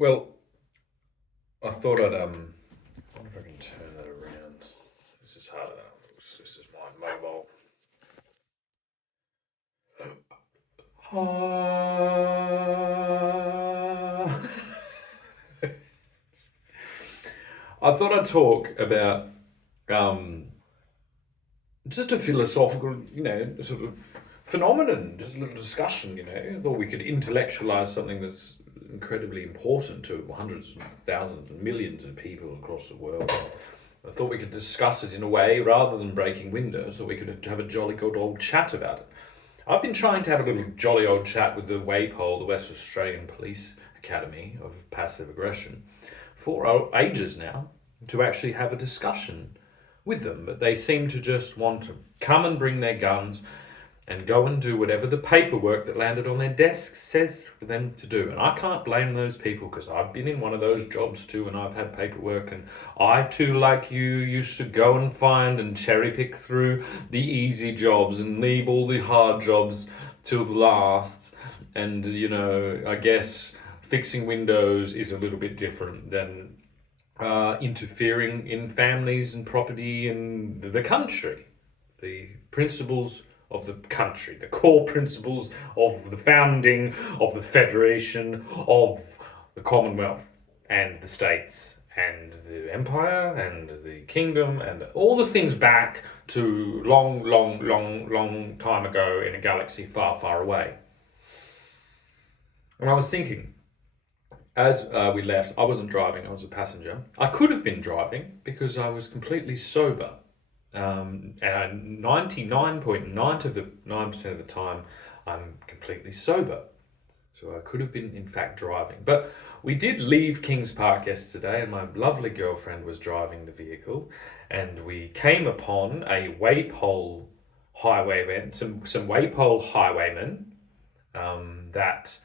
Well, I thought I'd I wonder if I can turn that around. This is harder. This is my mobile. I thought I'd talk about um, just a philosophical, sort of phenomenon, just a little discussion. I thought we could intellectualize something that's incredibly important to hundreds and thousands and millions of people across the world. I thought we could discuss it in a way rather than breaking windows, so we could have a jolly good old chat about it. I've been trying to have a little jolly old chat with the WAPOL, the West Australian Police Academy of Passive Aggression, for ages now, to actually have a discussion with them, but they seem to just want to come and bring their guns and go and do whatever the paperwork that landed on their desk says for them to do. And I can't blame those people, because I've been in one of those jobs too, and I've had paperwork, and I too, like you, used to go and find and cherry pick through the easy jobs and leave all the hard jobs till the last. And I guess fixing windows is a little bit different than interfering in families and property and the country. The principles of the country, the core principles of the founding of the Federation of the Commonwealth and the states and the empire and the kingdom and all the things back to long, long, long, long time ago in a galaxy far, far away. And I was thinking, as we left, I wasn't driving, I was a passenger. I could have been driving because I was completely sober. And 99.9% of the time, I'm completely sober. So I could have been, in fact, driving. But we did leave Kings Park yesterday, and my lovely girlfriend was driving the vehicle. And we came upon a Waypole highwayman, some Waypole highwaymen that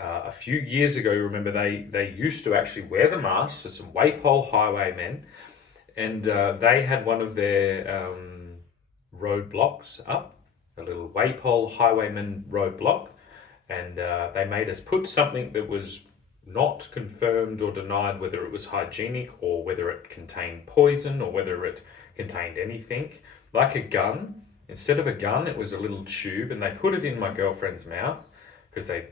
a few years ago, remember, they used to actually wear the mask, so some Waypole highwaymen, and they had one of their roadblocks up, a little Waypole highwayman roadblock, and they made us put something that was not confirmed or denied whether it was hygienic or whether it contained poison or whether it contained anything, like a gun. Instead of a gun, it was a little tube, and they put it in my girlfriend's mouth because they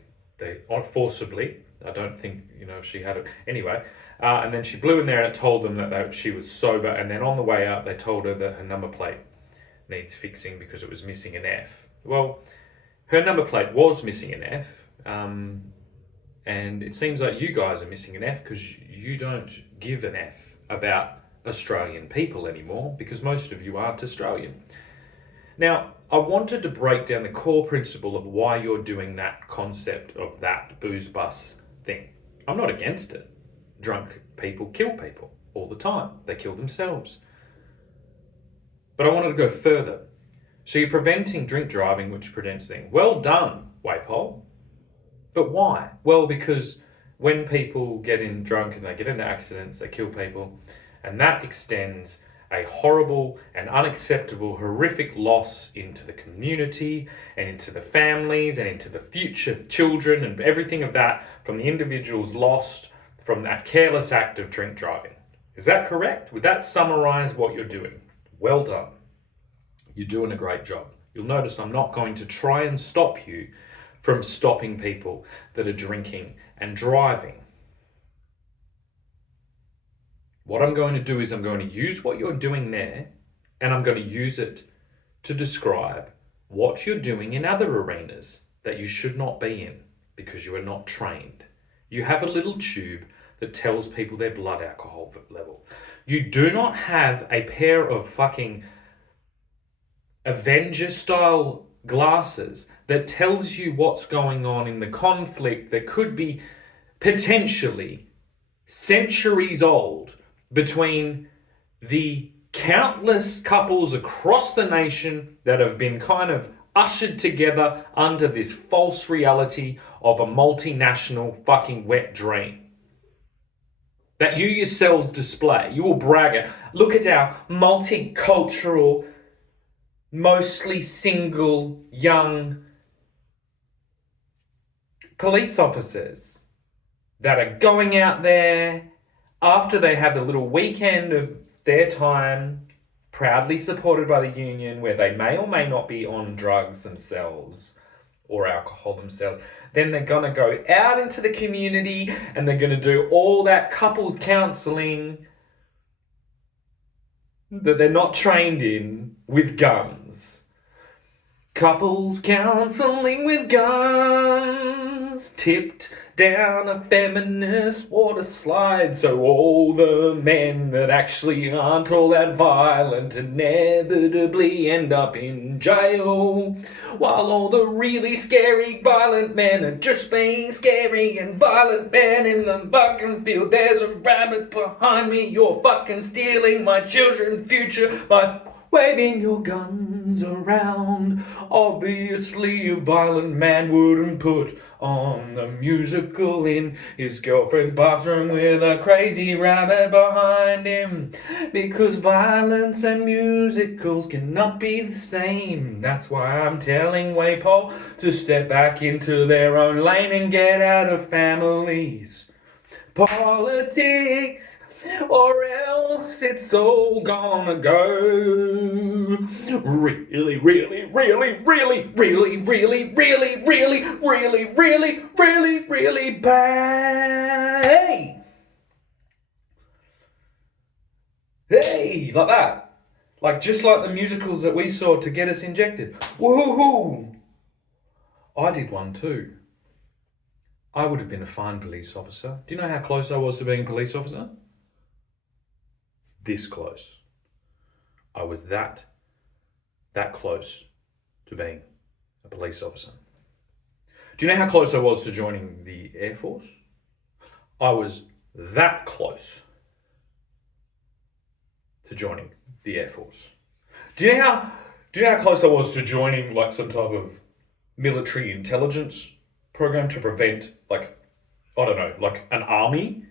forcibly. I don't think if she had it anyway. And then she blew in there, and it told them that she was sober. And then on the way out, they told her that her number plate needs fixing because it was missing an F. Well, her number plate was missing an F, and it seems like you guys are missing an F because you don't give an F about Australian people anymore, because most of you aren't Australian. Now, I wanted to break down the core principle of why you're doing that concept of that booze bus thing. I'm not against it. Drunk people kill people all the time. They kill themselves. But I wanted to go further. So you're preventing drink driving, which prevents things. Well done, Waypole. But why? Well, because when people get in drunk and they get into accidents, they kill people, and that extends a horrible and unacceptable, horrific loss into the community and into the families and into the future children and everything of that from the individuals lost from that careless act of drink driving. Is that correct? Would that summarize what you're doing? Well done. You're doing a great job. You'll notice I'm not going to try and stop you from stopping people that are drinking and driving. What I'm going to do is I'm going to use what you're doing there, and I'm going to use it to describe what you're doing in other arenas that you should not be in because you are not trained. You have a little tube that tells people their blood alcohol level. You do not have a pair of fucking Avenger-style glasses that tells you what's going on in the conflict that could be potentially centuries old between the countless couples across the nation that have been kind of ushered together under this false reality of a multinational fucking wet dream that you yourselves display. You will brag it. Look at our multicultural, mostly single, young police officers. that are going out there after they have a little weekend of their time, proudly supported by the union, where they may or may not be on drugs themselves or alcohol themselves. Then they're going to go out into the community and they're going to do all that couples counselling that they're not trained in with guns. Couples counselling with guns, tipped down a feminist water slide, so all the men that actually aren't all that violent inevitably end up in jail, while all the really scary violent men are just being scary and violent men in the fucking field. There's a rabbit behind me, you're fucking stealing my children's future by waving your guns around. Obviously a violent man wouldn't put on the musical in his girlfriend's bathroom with a crazy rabbit behind him, because violence and musicals cannot be the same. That's why I'm telling Waypole to step back into their own lane and get out of families politics, or else it's all gonna go really, really, really, really, really, really, really, really, really, really, really, really bad. Hey, like that. Like just like the musicals that we saw to get us injected. Woohoo! I did one too. I would have been a fine police officer. Do you know how close I was to being a police officer? This close. I was that close to being a police officer. Do you know how close I was to joining the Air Force? I was that close to joining the Air Force. Do you know how close I was to joining like some type of military intelligence program to prevent, like, I don't know, like an army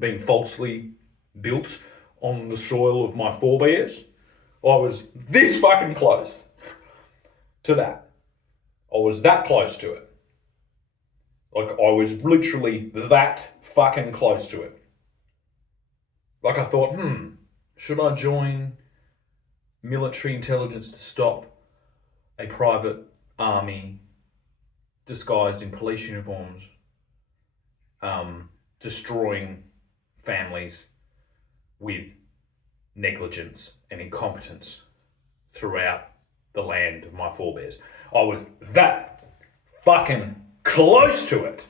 being falsely built on the soil of my forebears? I was this fucking close to that. I was that close to it. Like, I was literally that fucking close to it. Like, I thought, should I join military intelligence to stop a private army disguised in police uniforms destroying families with negligence and incompetence throughout the land of my forebears? I was that fucking close to it.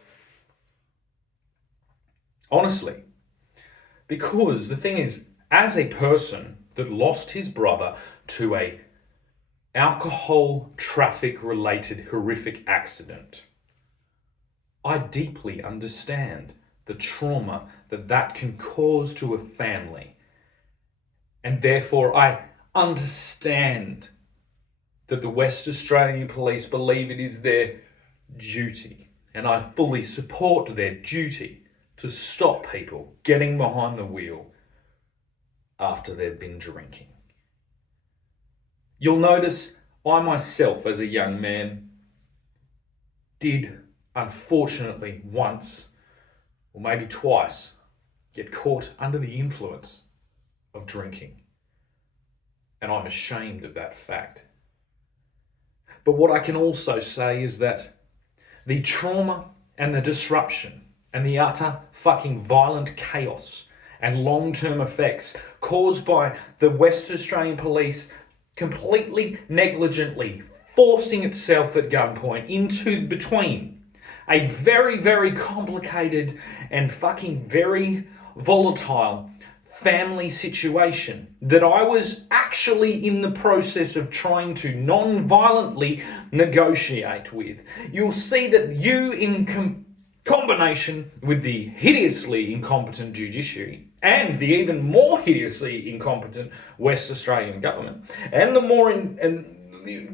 Honestly. Because the thing is, as a person that lost his brother to a alcohol traffic related horrific accident, I deeply understand the trauma that can cause to a family. And therefore I understand that the West Australian Police believe it is their duty, and I fully support their duty, to stop people getting behind the wheel after they've been drinking. You'll notice I myself, as a young man, did unfortunately once, or maybe twice, get caught under the influence of drinking. And I'm ashamed of that fact. But what I can also say is that the trauma and the disruption and the utter fucking violent chaos and long-term effects caused by the West Australian Police completely negligently forcing itself at gunpoint into between a very, very complicated and fucking very volatile family situation that I was actually in the process of trying to non-violently negotiate with. You'll see that you, in combination with the hideously incompetent judiciary and the even more hideously incompetent West Australian government, and the more and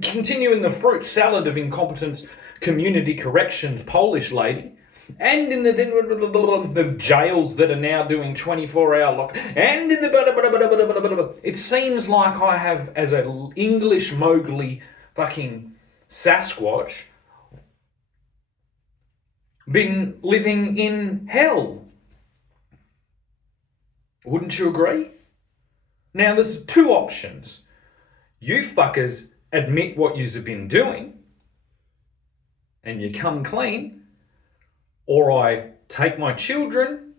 continuing the fruit salad of incompetence community corrections Polish lady, and in the jails that are now doing 24-hour lock, and in the it seems like I have, as an English Mowgli fucking Sasquatch, been living in hell. Wouldn't you agree? Now, there's two options. You fuckers admit what you've been doing and you come clean, or I take my children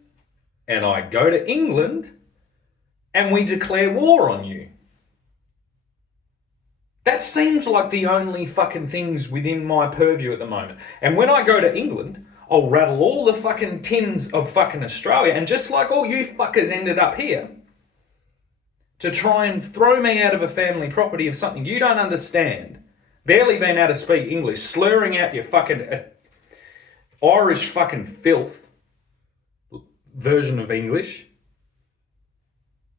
and I go to England and we declare war on you. That seems like the only fucking things within my purview at the moment. And when I go to England, I'll rattle all the fucking tins of fucking Australia, and just like all you fuckers ended up here, to try and throw me out of a family property of something you don't understand, barely being able to speak English, slurring out your fucking Irish fucking filth version of English.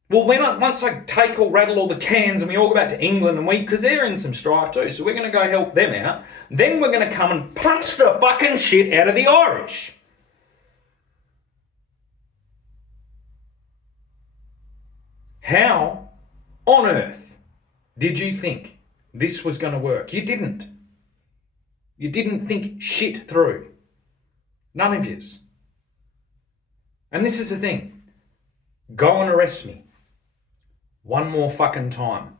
Well, once I take or rattle all the cans and we all go back to England, and because they're in some strife too, so we're going to go help them out, then we're going to come and punch the fucking shit out of the Irish. How on earth did you think this was going to work? You didn't. You didn't think shit through. None of yous. And this is the thing. Go and arrest me. One more fucking time.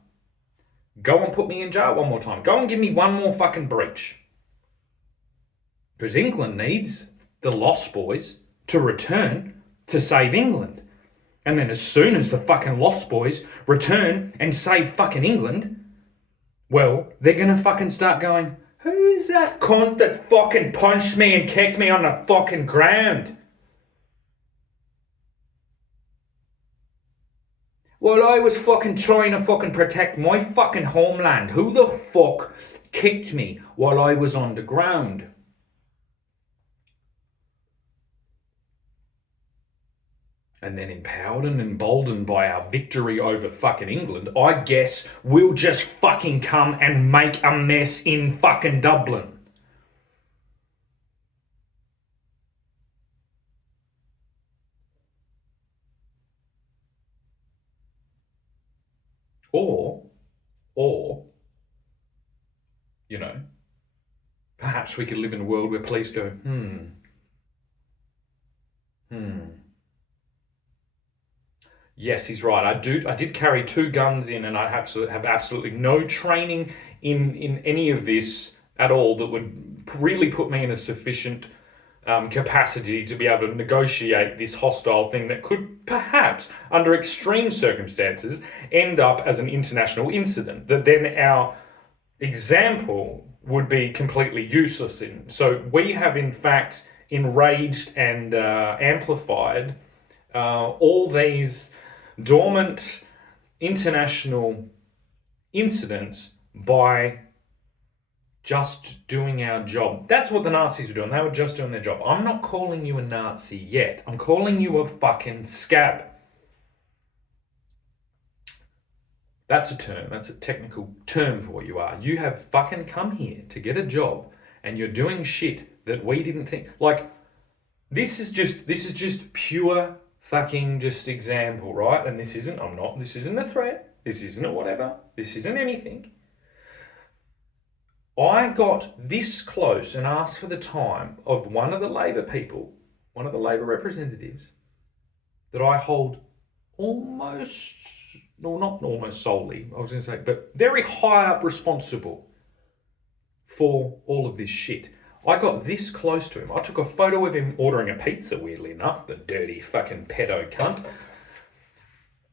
Go and put me in jail one more time. Go and give me one more fucking breach. Because England needs the Lost Boys to return to save England. And then as soon as the fucking Lost Boys return and save fucking England, well, they're going to fucking start going, who's that cunt that fucking punched me and kicked me on the fucking ground? Well, I was fucking trying to fucking protect my fucking homeland. Who the fuck kicked me while I was on the ground? And then empowered and emboldened by our victory over fucking England, I guess we'll just fucking come and make a mess in fucking Dublin. Or, you know, perhaps we could live in a world where police go, yes, he's right. I did carry 2 guns in, and I have absolutely no training in any of this at all that would really put me in a sufficient capacity to be able to negotiate this hostile thing that could perhaps, under extreme circumstances, end up as an international incident that then our example would be completely useless in. So we have in fact enraged and amplified all these dormant international incidents by just doing our job. That's what the Nazis were doing. They were just doing their job. I'm not calling you a Nazi yet. I'm calling you a fucking scab. That's a term. That's a technical term for what you are. You have fucking come here to get a job, and you're doing shit that we didn't think. Like, this is just pure fucking just example, right? And this isn't a threat. This isn't a whatever. This isn't anything. I got this close and asked for the time of one of the Labor people, one of the Labor representatives, that I hold almost, well, not almost solely, I was going to say, but very high up responsible for all of this shit. I got this close to him. I took a photo of him ordering a pizza, weirdly enough, the dirty fucking pedo cunt.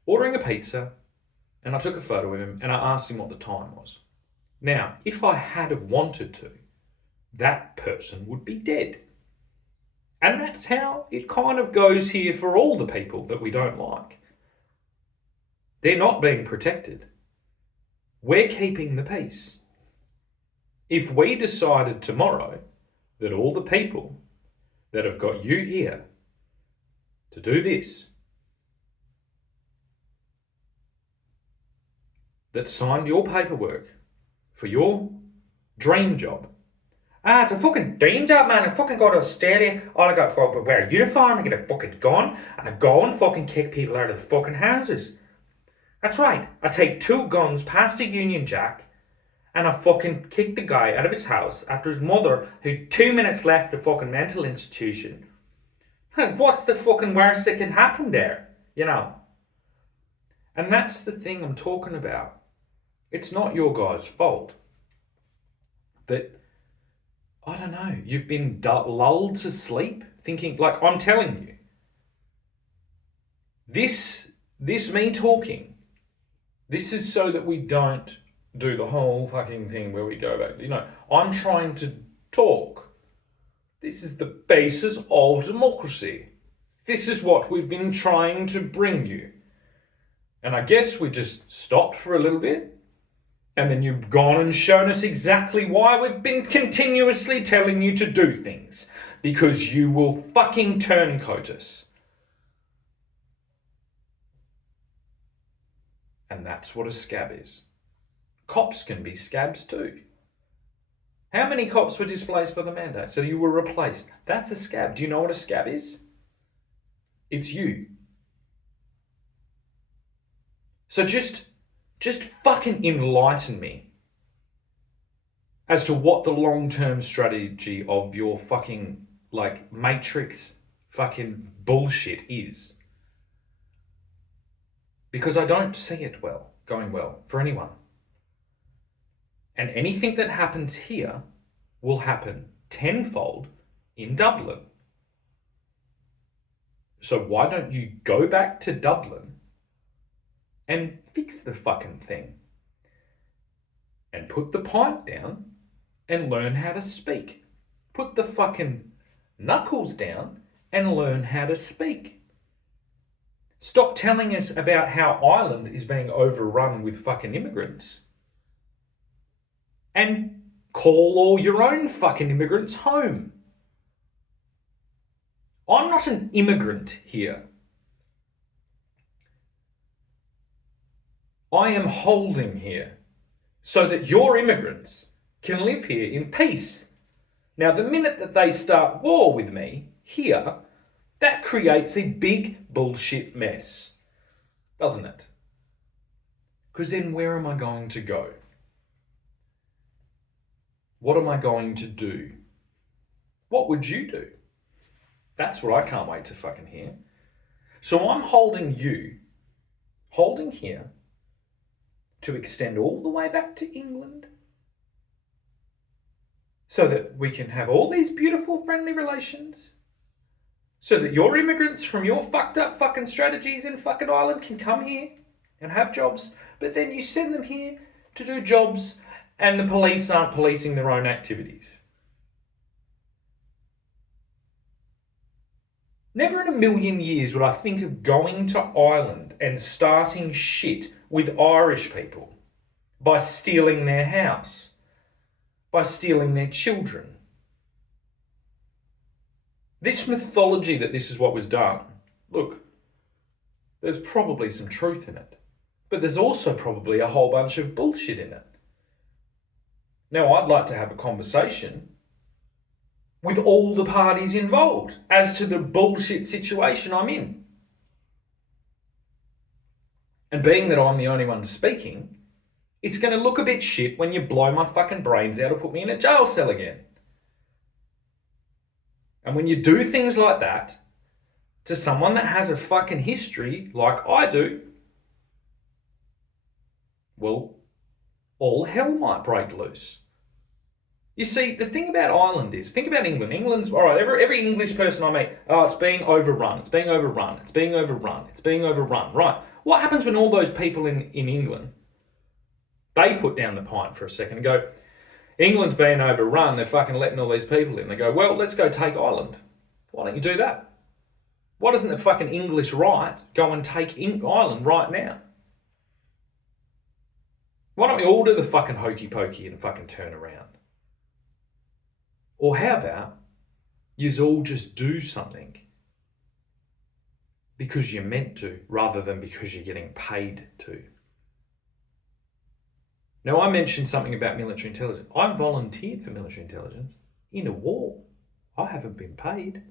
Ordering a pizza, and I took a photo of him, and I asked him what the time was. Now, if I had have wanted to, that person would be dead. And that's how it kind of goes here for all the people that we don't like. They're not being protected. We're keeping the peace. If we decided tomorrow that all the people that have got you here to do this, that signed your paperwork for your dream job. It's a fucking dream job, man. I fucking go to Australia. All I got to wear a uniform, I get a fucking gun, and I go and fucking kick people out of the fucking houses. That's right. I take 2 guns past a Union Jack, and I fucking kicked the guy out of his house after his mother, who 2 minutes left the fucking mental institution. What's the fucking worst that can happen there? You know? And that's the thing I'm talking about. It's not your guy's fault. But, I don't know, you've been lulled to sleep thinking, like, I'm telling you, this me talking, this is so that we don't do the whole fucking thing where we go back. You know, I'm trying to talk. This is the basis of democracy. This is what we've been trying to bring you. And I guess we just stopped for a little bit. And then you've gone and shown us exactly why we've been continuously telling you to do things. Because you will fucking turncoat us. And that's what a scab is. Cops can be scabs too. How many cops were displaced by the mandate? So you were replaced. That's a scab. Do you know what a scab is? It's you. So just fucking enlighten me as to what the long-term strategy of your fucking, like, matrix fucking bullshit is. Because I don't see it going well for anyone. And anything that happens here will happen tenfold in Dublin. So why don't you go back to Dublin and fix the fucking thing? And put the pipe down and learn how to speak. Put the fucking knuckles down and learn how to speak. Stop telling us about how Ireland is being overrun with fucking immigrants. And call all your own fucking immigrants home. I'm not an immigrant here. I am holding here so that your immigrants can live here in peace. Now, the minute that they start war with me here, that creates a big bullshit mess, doesn't it? Because then where am I going to go? What am I going to do? What would you do? That's what I can't wait to fucking hear. So I'm holding here, to extend all the way back to England, so that we can have all these beautiful friendly relations, so that your immigrants from your fucked up fucking strategies in fucking Ireland can come here and have jobs, but then you send them here to do jobs and the police aren't policing their own activities. Never in a million years would I think of going to Ireland and starting shit with Irish people by stealing their house, by stealing their children. This mythology that this is what was done, look, there's probably some truth in it, but there's also probably a whole bunch of bullshit in it. Now, I'd like to have a conversation with all the parties involved as to the bullshit situation I'm in. And being that I'm the only one speaking, it's going to look a bit shit when you blow my fucking brains out or put me in a jail cell again. And when you do things like that to someone that has a fucking history like I do, well, all hell might break loose. You see, the thing about Ireland is, think about England. England's, all right, every English person I meet, oh, it's being overrun, it's being overrun, it's being overrun, it's being overrun. Right. What happens when all those people in England, they put down the pint for a second and go, England's being overrun, they're fucking letting all these people in. They go, well, let's go take Ireland. Why don't you do that? Why doesn't the fucking English right go and take Ireland right now? Why don't we all do the fucking hokey pokey and fucking turn around? Or how about yous all just do something because you're meant to, rather than because you're getting paid to? Now, I mentioned something about military intelligence. I volunteered for military intelligence in a war. I haven't been paid.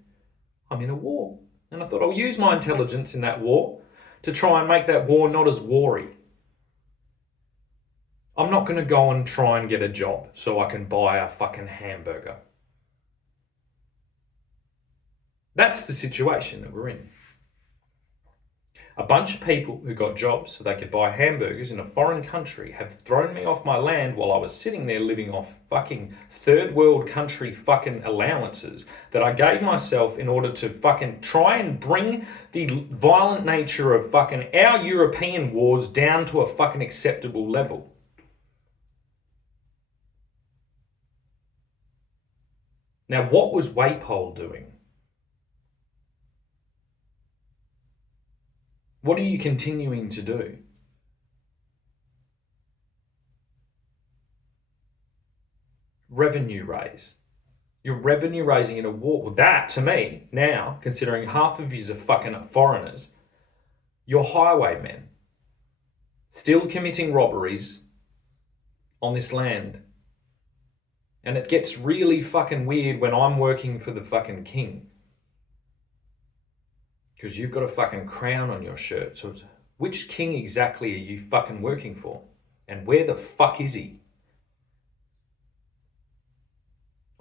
I'm in a war. And I thought I'll use my intelligence in that war to try and make that war not as war-y. I'm not going to go and try and get a job so I can buy a fucking hamburger. That's the situation that we're in. A bunch of people who got jobs so they could buy hamburgers in a foreign country have thrown me off my land while I was sitting there living off fucking third world country fucking allowances that I gave myself in order to fucking try and bring the violent nature of fucking our European wars down to a fucking acceptable level. Now, what was Waypole doing? What are you continuing to do? Revenue raise. You're revenue raising in a war. Well, that, to me, now, considering half of you are fucking foreigners, you're highwaymen, still committing robberies on this land. And it gets really fucking weird when I'm working for the fucking king. Because you've got a fucking crown on your shirt. So it's, which king exactly are you fucking working for? And where the fuck is he?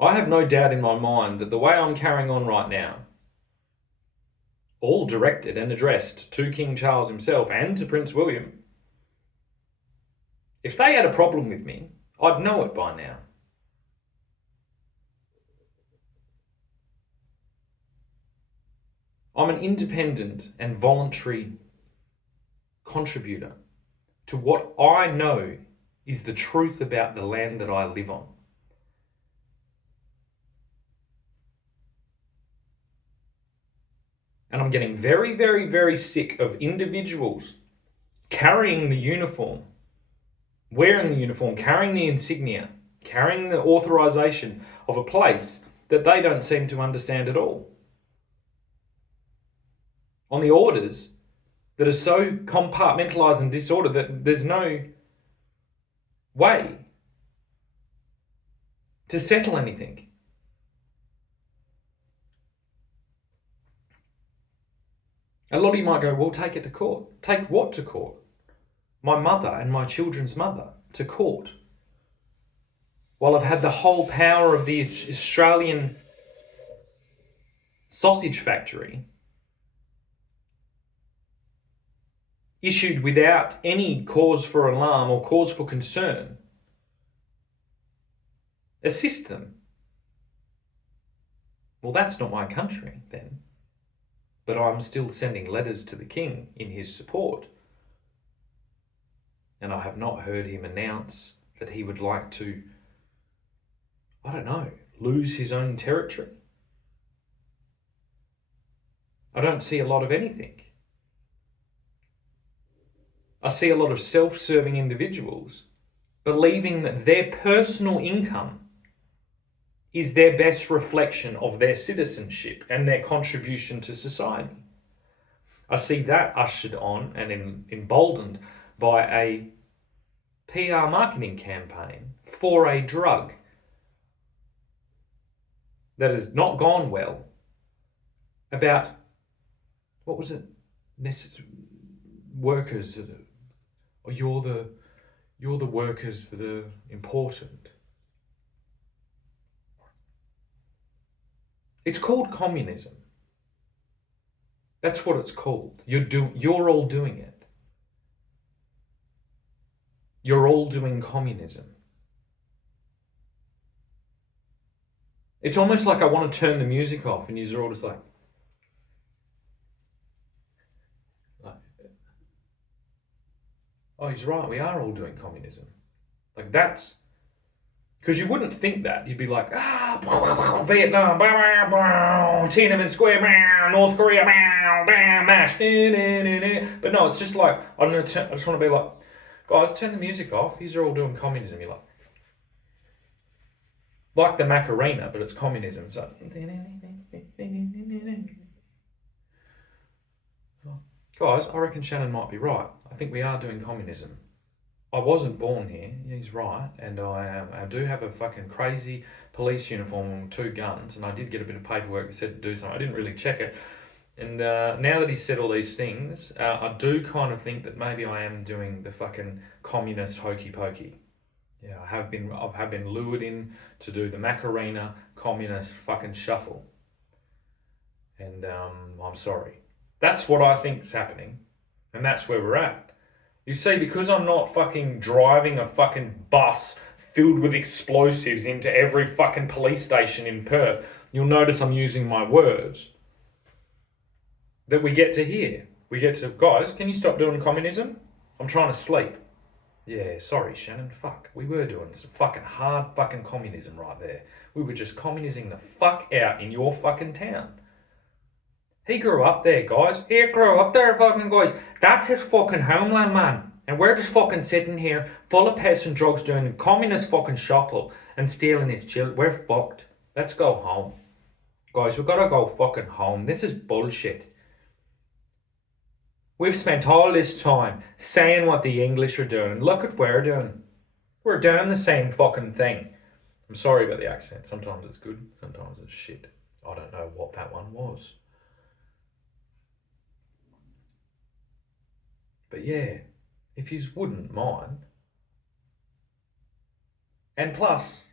I have no doubt in my mind that the way I'm carrying on right now, all directed and addressed to King Charles himself and to Prince William, if they had a problem with me, I'd know it by now. I'm an independent and voluntary contributor to what I know is the truth about the land that I live on. And I'm getting very, very, very sick of individuals carrying the uniform, wearing the uniform, carrying the insignia, carrying the authorization of a place that they don't seem to understand at all. On the orders that are so compartmentalized and disordered that there's no way to settle anything. A lot of you might go, well, take it to court. Take what to court? My mother and my children's mother to court. While I've had the whole power of the Australian sausage factory issued without any cause for alarm or cause for concern, assist them. Well, that's not my country then. But I'm still sending letters to the king in his support. And I have not heard him announce that he would like to, I don't know, lose his own territory. I don't see a lot of anything. I see a lot of self-serving individuals believing that their personal income is their best reflection of their citizenship and their contribution to society. I see that ushered on and emboldened by a PR marketing campaign for a drug that has not gone well about, what was it, workers that are, or you're the workers that are important. It's called communism. That's what it's called. You're all doing it. You're all doing communism. It's almost like I want to turn the music off and you're all just like, oh, he's right, we are all doing communism. Like that's, because you wouldn't think that. You'd be like, Vietnam, Tiananmen Square, North Korea, MASH. But no, it's just like, I just want to be like, guys, turn the music off. These are all doing communism. You're like the Macarena, but it's communism. So, guys, I reckon Shannon might be right. I think we are doing communism. I wasn't born here, he's right, and I do have a fucking crazy police uniform and 2 guns, and I did get a bit of paperwork that said to do something. I didn't really check it. And now that he's said all these things, I do kind of think that maybe I am doing the fucking communist hokey pokey. Yeah, I've been lured in to do the Macarena communist fucking shuffle. And I'm sorry. That's what I think's happening. And that's where we're at. You see, because I'm not fucking driving a fucking bus filled with explosives into every fucking police station in Perth, you'll notice I'm using my words that we get to hear. We get to, guys, can you stop doing communism? I'm trying to sleep. Yeah, sorry, Shannon. Fuck. We were doing some fucking hard fucking communism right there. We were just communising the fuck out in your fucking town. He grew up there, guys. He grew up there, fucking guys. That's his fucking homeland, man. And we're just fucking sitting here full of piss and drugs doing a communist fucking shuffle and stealing his children. We're fucked. Let's go home. Guys, we've got to go fucking home. This is bullshit. We've spent all this time saying what the English are doing. Look at what we're doing. We're doing the same fucking thing. I'm sorry about the accent. Sometimes it's good. Sometimes it's shit. I don't know what that one was. But yeah, if you wouldn't mind. And plus,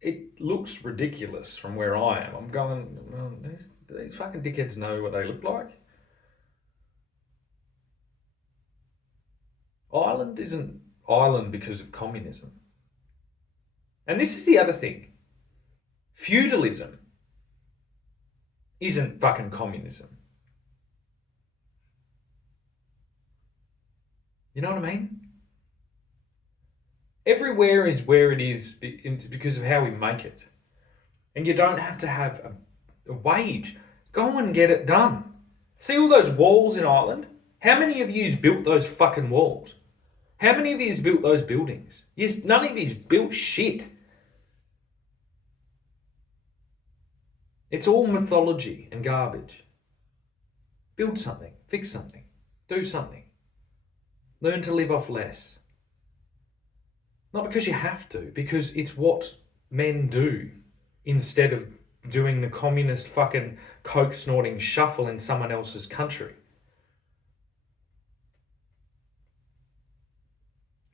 it looks ridiculous from where I am. I'm going, these fucking dickheads know what they look like. Ireland isn't Ireland because of communism. And this is the other thing. Feudalism isn't fucking communism. You know what I mean? Everywhere is where it is because of how we make it. And you don't have to have a wage. Go and get it done. See all those walls in Ireland? How many of you built those fucking walls? How many of you built those buildings? None of you built shit. It's all mythology and garbage. Build something, fix something, do something. Learn to live off less. Not because you have to, because it's what men do instead of doing the communist fucking coke snorting shuffle in someone else's country.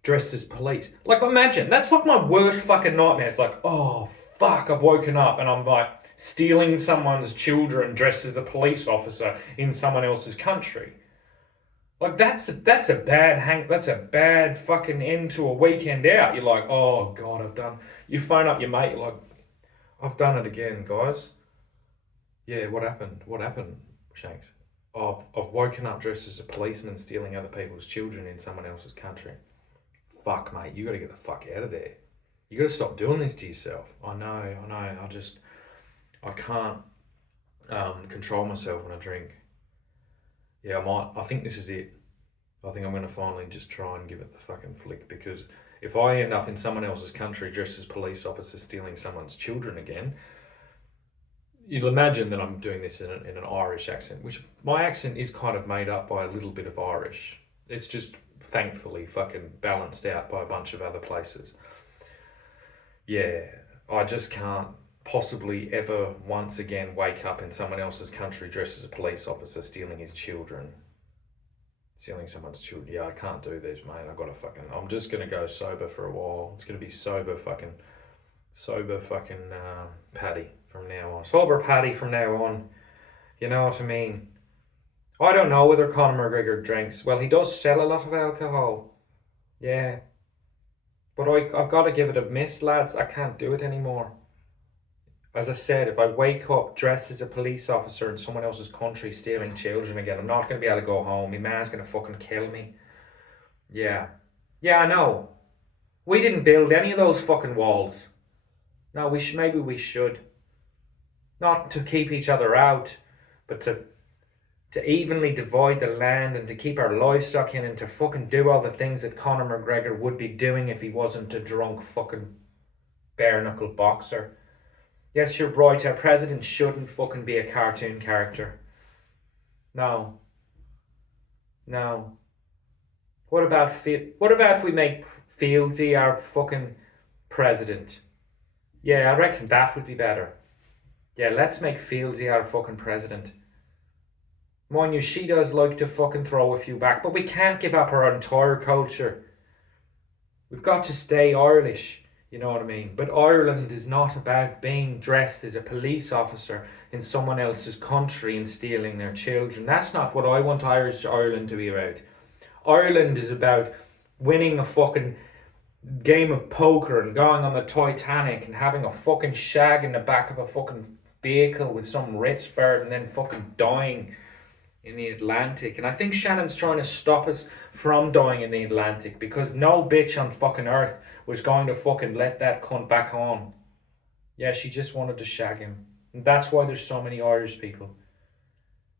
Dressed as police. Like, imagine, that's like my worst fucking nightmare. It's like, oh, fuck, I've woken up and I'm like stealing someone's children dressed as a police officer in someone else's country. Like, that's a bad fucking end to a weekend out. You're like, oh, God, you phone up your mate, you're like, I've done it again, guys. Yeah, what happened? What happened, Shanks? Oh, I've woken up dressed as a policeman stealing other people's children in someone else's country. Fuck, mate, you got to get the fuck out of there. You got to stop doing this to yourself. I know. I can't control myself when I drink. Yeah, I think this is it. I think I'm going to finally just try and give it the fucking flick, because if I end up in someone else's country dressed as police officers stealing someone's children again, you'll imagine that I'm doing this in an Irish accent, which my accent is kind of made up by a little bit of Irish. It's just thankfully fucking balanced out by a bunch of other places. Yeah, I just can't possibly ever once again wake up in someone else's country dressed as a police officer stealing his children. Stealing someone's children. Yeah, I can't do this, mate. I'm just going to go sober for a while. It's going to be sober fucking Paddy from now on. Sober Paddy from now on. You know what I mean? I don't know whether Conor McGregor drinks. Well, he does sell a lot of alcohol. Yeah. But I've got to give it a miss, lads. I can't do it anymore. As I said, if I wake up dressed as a police officer in someone else's country stealing children again, I'm not going to be able to go home. My man's going to fucking kill me. Yeah. Yeah, I know. We didn't build any of those fucking walls. No, maybe we should. Not to keep each other out, but to evenly divide the land and to keep our livestock in and to fucking do all the things that Conor McGregor would be doing if he wasn't a drunk fucking bare-knuckle boxer. Yes, you're right, our president shouldn't fucking be a cartoon character. No. What about we make Fieldsy our fucking president? Yeah, I reckon that would be better. Yeah, let's make Fieldsy our fucking president. Mind you, she does like to fucking throw a few back, but we can't give up our entire culture. We've got to stay Irish, you know what I mean? But Ireland is not about being dressed as a police officer in someone else's country and stealing their children. That's not what I want Irish Ireland to be about. Ireland is about winning a fucking game of poker and going on the Titanic and having a fucking shag in the back of a fucking vehicle with some rich bird and then fucking dying in the Atlantic. And I think Shannon's trying to stop us from dying in the Atlantic because no bitch on fucking earth was going to fucking let that cunt back on. Yeah, she just wanted to shag him. And that's why there's so many Irish people.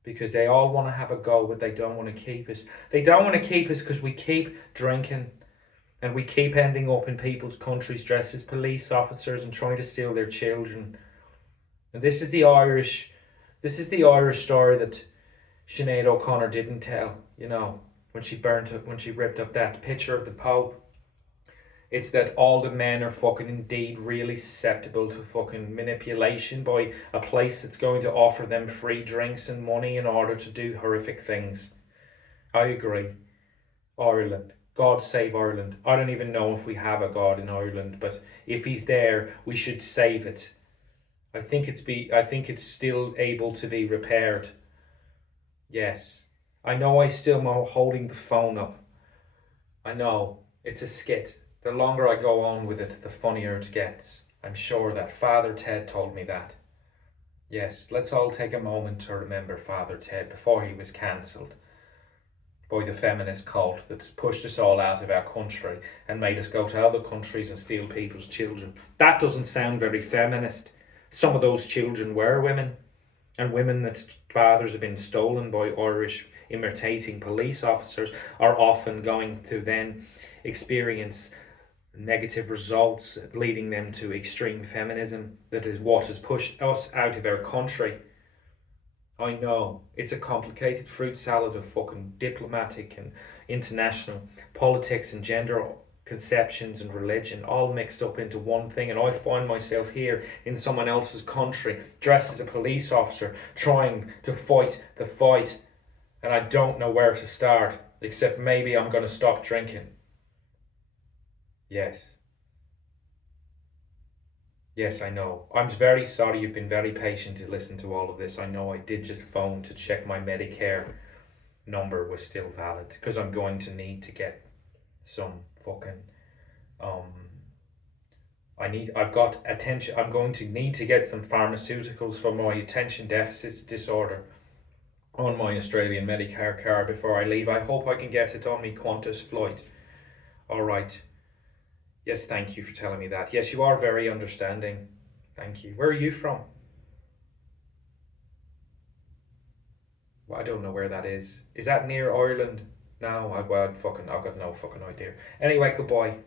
Because they all want to have a go, but they don't want to keep us. They don't want to keep us because we keep drinking and we keep ending up in people's countries dressed as police officers and trying to steal their children. And this is the Irish story that Sinead O'Connor didn't tell, you know, when she ripped up that picture of the Pope. It's that all the men are fucking indeed really susceptible to fucking manipulation by a place that's going to offer them free drinks and money in order to do horrific things. I agree. Ireland. God save Ireland. I don't even know if we have a God in Ireland, but if he's there, we should save it. I think it's still able to be repaired. Yes. I know I still am holding the phone up. I know. It's a skit. The longer I go on with it, the funnier it gets. I'm sure that Father Ted told me that. Yes, let's all take a moment to remember Father Ted before he was cancelled by the feminist cult that's pushed us all out of our country and made us go to other countries and steal people's children. That doesn't sound very feminist. Some of those children were women, and women that's fathers have been stolen by Irish imitating police officers are often going to then experience negative results, leading them to extreme feminism. That is what has pushed us out of our country. I know, it's a complicated fruit salad of fucking diplomatic and international politics and gender conceptions and religion all mixed up into one thing, and I find myself here in someone else's country dressed as a police officer trying to fight the fight, and I don't know where to start except maybe I'm going to stop drinking. Yes. Yes, I know. I'm very sorry you've been very patient to listen to all of this. I know I did just phone to check my Medicare number was still valid because I'm going to need to get some fucking I've got attention. I'm going to need to get some pharmaceuticals for my attention deficit disorder on my Australian Medicare card before I leave. I hope I can get it on my Qantas flight. All right. Yes, thank you for telling me that. Yes, you are very understanding. Thank you. Where are you from? Well, I don't know where that is. Is that near Ireland? No, I've got no fucking idea. Anyway, goodbye.